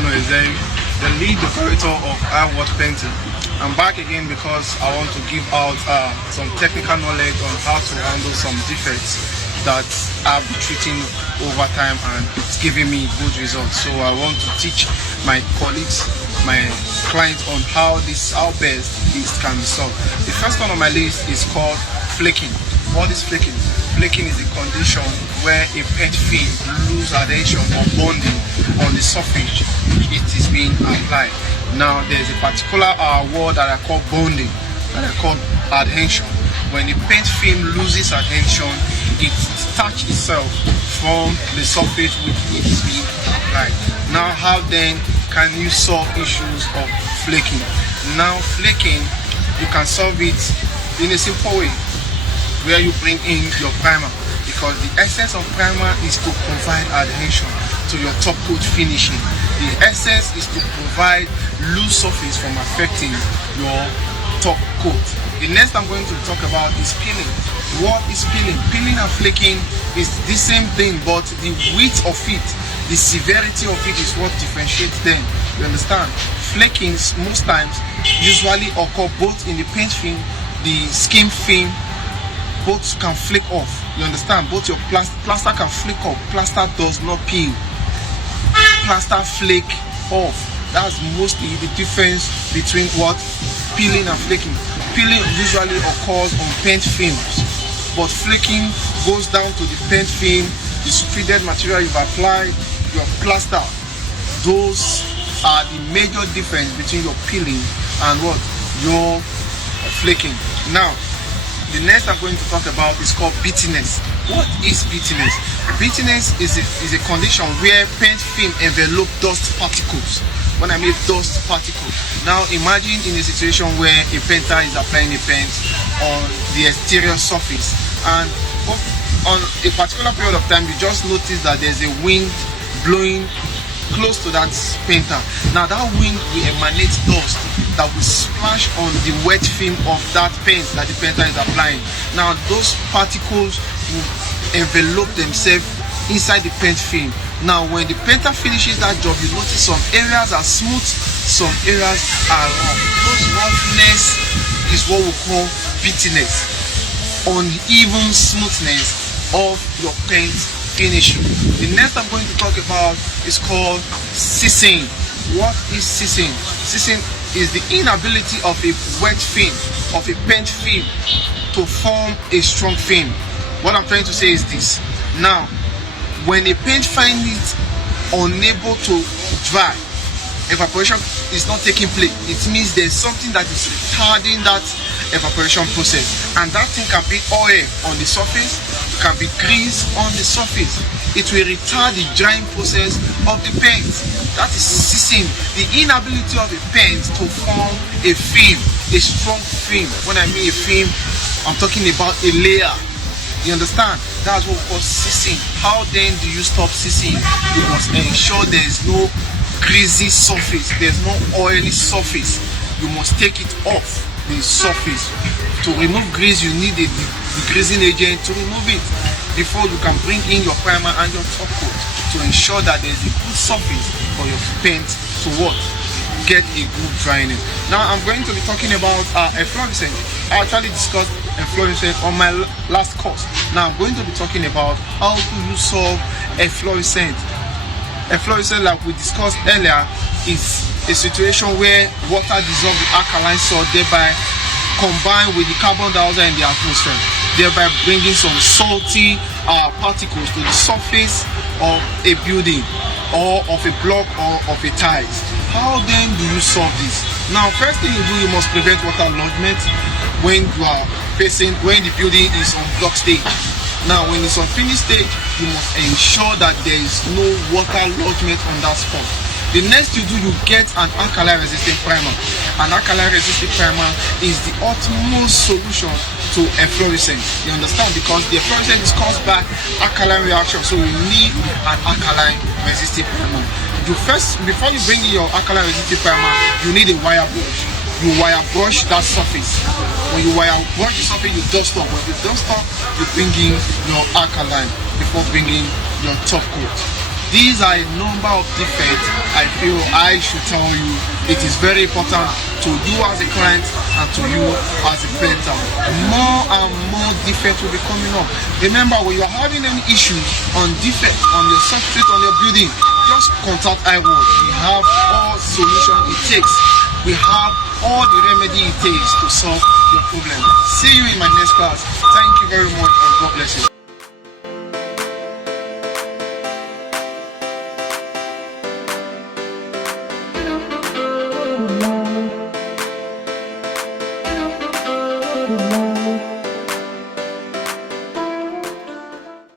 the lead decorator of iWorld Painting. I'm back again because I want to give out some technical knowledge on how to handle some defects that I've been treating over time, and it's giving me good results. So I want to teach my colleagues, my clients, on how best this can be solved. The first one on my list is called flaking. What is flaking? Flaking is the condition where a paint film loses adhesion or bonding on the surface it is being applied. Now there's a particular word that I call bonding, that I call adhesion. When the paint film loses adhesion, it detaches itself from the surface which it is being applied. Now how then can you solve issues of flaking? Now flaking, you can solve it in a simple way, where you bring in your primer, because the essence of primer is to provide adhesion to your top coat finishing. The essence is to provide loose surface from affecting your top coat. The next I'm going to talk about is peeling. What is peeling? Peeling and flaking is the same thing, but the width of it, the severity of it is what differentiates them. You understand? Flaking most times usually occur both in the paint film, the skim film. Both can flake off. You understand? Both your plaster can flake off. Plaster does not peel. Plaster flake off. That's mostly the difference between what peeling and flaking. Peeling usually occurs on paint films, but flaking goes down to the paint film, the treated material you've applied, your plaster. Those are the major difference between your peeling and what your flaking. Now, the next I'm going to talk about is called bittiness. What is bittiness? Bittiness is a condition where paint film envelope dust particles. When I mean dust particles, now imagine in a situation where a painter is applying a paint on the exterior surface, and on a particular period of time you just notice that there's a wind blowing close to that painter. Now that wind will emanate dust that will splash on the wet film of that paint that the painter is applying. Now those particles will envelope themselves inside the paint film. Now when the painter finishes that job, you notice some areas are smooth, some areas are rough. Those roughness is what we call bittiness, uneven smoothness of your paint finishing. The next I'm going to talk about is called seizing. What is seizing? Seizing is the inability of a wet film, of a paint film, to form a strong film. What I'm trying to say is this. Now, when a paint finds it unable to dry, evaporation is not taking place. It means there's something that is retarding that evaporation process, and that thing can be oil on the surface, can be grease on the surface. It will retard the drying process of the paint. That is seizing, the inability of a paint to form a film, a strong film. When I mean a film, I'm talking about a layer. You understand? That's what we call seizing. How then do you stop seizing? You must ensure there is no greasy surface, there's no oily surface. You must take it off the surface. To remove grease, you need the greasing agent to remove it before you can bring in your primer and your top coat to ensure that there's a good surface for your paint to what? Get a good dryness. Now I'm going to be talking about efflorescent. I actually discussed efflorescent on my last course. Now I'm going to be talking about how do you solve efflorescent. Efflorescent, like we discussed earlier, is a situation where water dissolves the alkaline salt, thereby combine with the carbon dioxide in the atmosphere, thereby bringing some salty particles to the surface of a building or of a block or of a tiles. How then do you solve this? Now, first thing you do, you must prevent water lodgement when you are when the building is on block stage. Now, when it's on finished stage, you must ensure that there is no water lodgement on that spot. The next you do, you get an alkali resistant primer. An alkali resistant primer is the utmost solution to efflorescent. You understand? Because the efflorescent is caused by alkaline reaction, so you need an alkali resistant primer. Before you bring in your alkali resistant primer, you need a wire brush. You wire brush that surface. When you wire brush the surface, you dust off. When you dust off, you bring in your alkaline before bringing your top coat. These are a number of defects I feel I should tell you it is very important to you as a client and to you as a painter. More and more defects will be coming up. Remember, when you are having any issues on defects on your substrate, on your building, just contact iWorld. We have all solutions it takes. We have all the remedy it takes to solve your problem. See you in my next class. Thank you very much and God bless you.